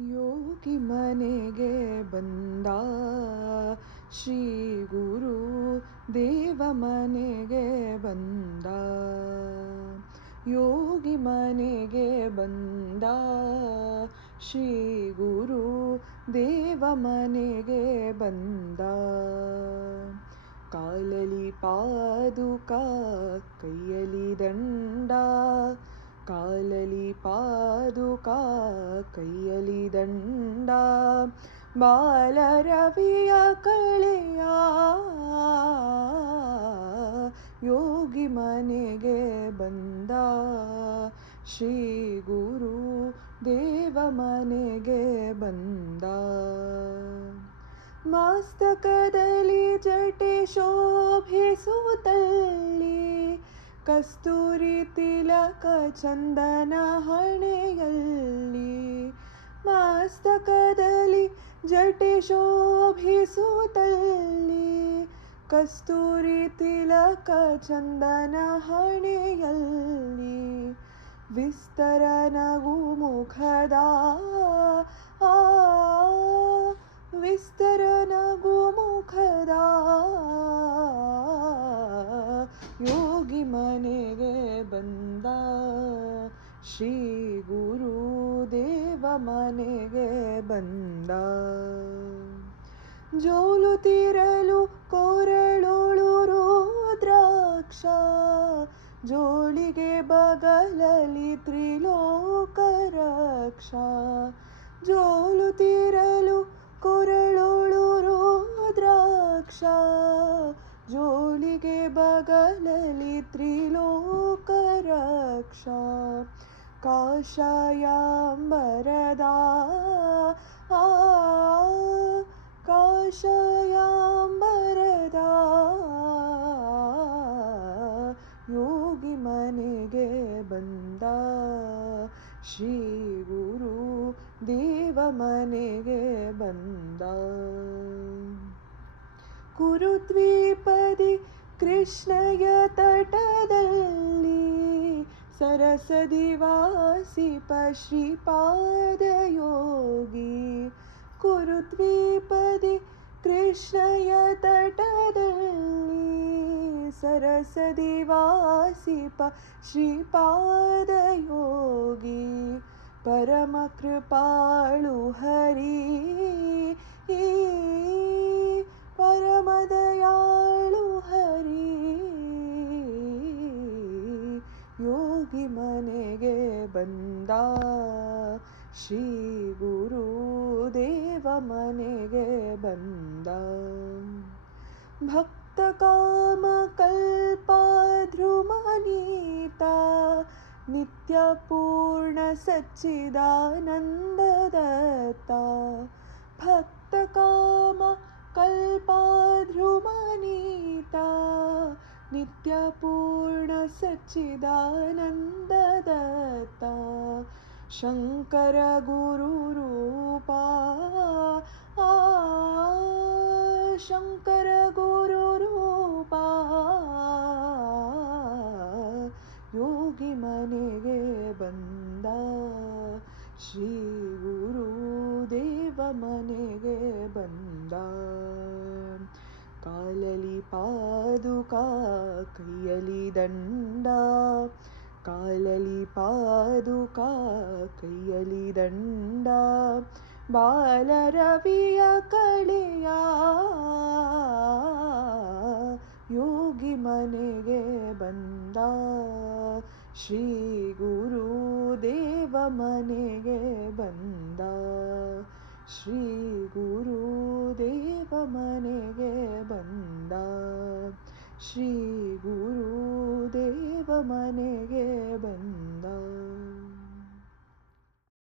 ಯೋಗಿ ಮನೆಗೆ ಬಂದ ಶ್ರೀ ಗುರು ದೇವ ಮನೆಗೆ ಬಂದ. ಯೋಗಿ ಮನೆಗೆ ಬಂದ ಶ್ರೀ ಗುರು ದೇವ ಮನೆಗೆ ಬಂದ. ಕಾಲಲಿ ಪಾದುಕ ಕೈಯಲಿ ದಂಡ, ಕಾಲಲಿ ಪಾದುಕ ಕೈಯಲಿ ದಂಡ, ಬಾಲರವಿಯ ಕಳೆಯ ಯೋಗಿ ಮನೆಗೆ ಬಂದ ಶ್ರೀ ಗುರು ದೇವ ಮನೆಗೆ ಬಂದ. ಮಸ್ತಕದಲ್ಲಿ ಜಟೆ ಶೋಭಿಸುತ್ತಲ್ಲಿ, ಕಸ್ತೂರಿ ತಿಲಕ ಚಂದನ ಹಣೆಯಲ್ಲಿ. ಮಸ್ತಕದಲ್ಲಿ ಜಟೆ ಶೋಭಿಸುತ್ತಲ್ಲಿ, ಕಸ್ತೂರಿ ತಿಲಕ ಚಂದನ ಹಣೆಯಲ್ಲಿ. ವಿಸ್ತರ ನಗು ಮುಖದ ವಿಸ್ತರ ನಗು ಮುಖದ ಯೋಗಿ ಮನೆಗೆ ಬಂದ ಶ್ರೀ ಗುರು ದೇವ ಮನೆಗೆ ಬಂದ. ಜೋಲುತ್ತಿರಲು ಕೊರಳೋಳು ರುದ್ರಾಕ್ಷ, ಜೋಳಿಗೆ ಬಗಲಲ್ಲಿ ತ್ರಿಲೋಕ ರಕ್ಷ. ಜೋಲುತ್ತಿರಲು ಕೊರಳೋಳು ರುದ್ರಾಕ್ಷ, ಜೋಳಿಗೆ ಬಗಲಲ್ಲಿ ತ್ರಿಲೋಕ ರಕ್ಷ. ಕಾಷಾಯಾಂಬರದ ಕಾಷಾಯಾಂಬರದ ಯೋಗಿ ಮನೆಗೆ ಬಂದ ಶ್ರೀ ಗುರು ದೇವ ಮನೆಗೆ ಬಂದ. ಕುರುದ್ವೀಪದಿ ಕೃಷ್ಣಯ ತಟದಲ್ಲಿ, ಸರಸದಿ ವಾಸಿಪ ಶ್ರೀಪಾದ ಯೋಗಿ. ಕುರುದ್ವೀಪದಿ ಕೃಷ್ಣಯ ತಟದಲ್ಲಿ, ಸರಸದಿ ವಾಸಿಪ ಶ್ರೀಪಾದ ಯೋಗಿ. ಪರಮ ಕೃಪಾಳು ಹರಿ, ಪರಮ ದಯಾಳು ಹರಿ. ಯೋಗಿ ಮನೆಗೆ ಬಂದ ಶ್ರೀ ಗುರು ದೇವ ಮನೆಗೆ ಬಂದ. ಭಕ್ತ ಕಾಮ ಕಲ್ಪದ್ರುಮನೀತ, ನಿತ್ಯ ಪೂರ್ಣ ಸಚ್ಚಿದಾನಂದದತ್ತ. ಭಕ್ತ ಕಾಮ ಕಲ್ಪದ್ರುಮನೀತ, ನಿತ್ಯ ಪೂರ್ಣ ಸಚ್ಚಿದಾನಂದದತ್ತ. ಶಂಕರ ಗುರು ರೂಪ, ಶಂಕರ ಗುರು ರೂಪ. ಯೋಗಿ ಮನೆಗೆ ಬಂದ ಶ್ರೀ ಗುರು ದೇವ ಮನೆಗೆ ಬಂದ. ಕಾಲಲಿ ಪಾದುಕ ಕೈಯಲಿ ದಂಡ, ಕಾಲಲಿ ಪಾದುಕ ಕೈಯಲಿ ದಂಡ, ಬಾಲರವಿಯ ಕಳೆಯ ಯೋಗಿ ಮನೆಗೆ ಬಂದ ಶ್ರೀ ಗುರು ದೇವ ಮನೆಗೆ ಬಂದ. ಶ್ರೀ ಗುರು ದೇವ ಮನೆಗೆ ಬಂದ. ಶ್ರೀ ಗುರು ದೇವ ಮನೆಗೆ ಬಂದ.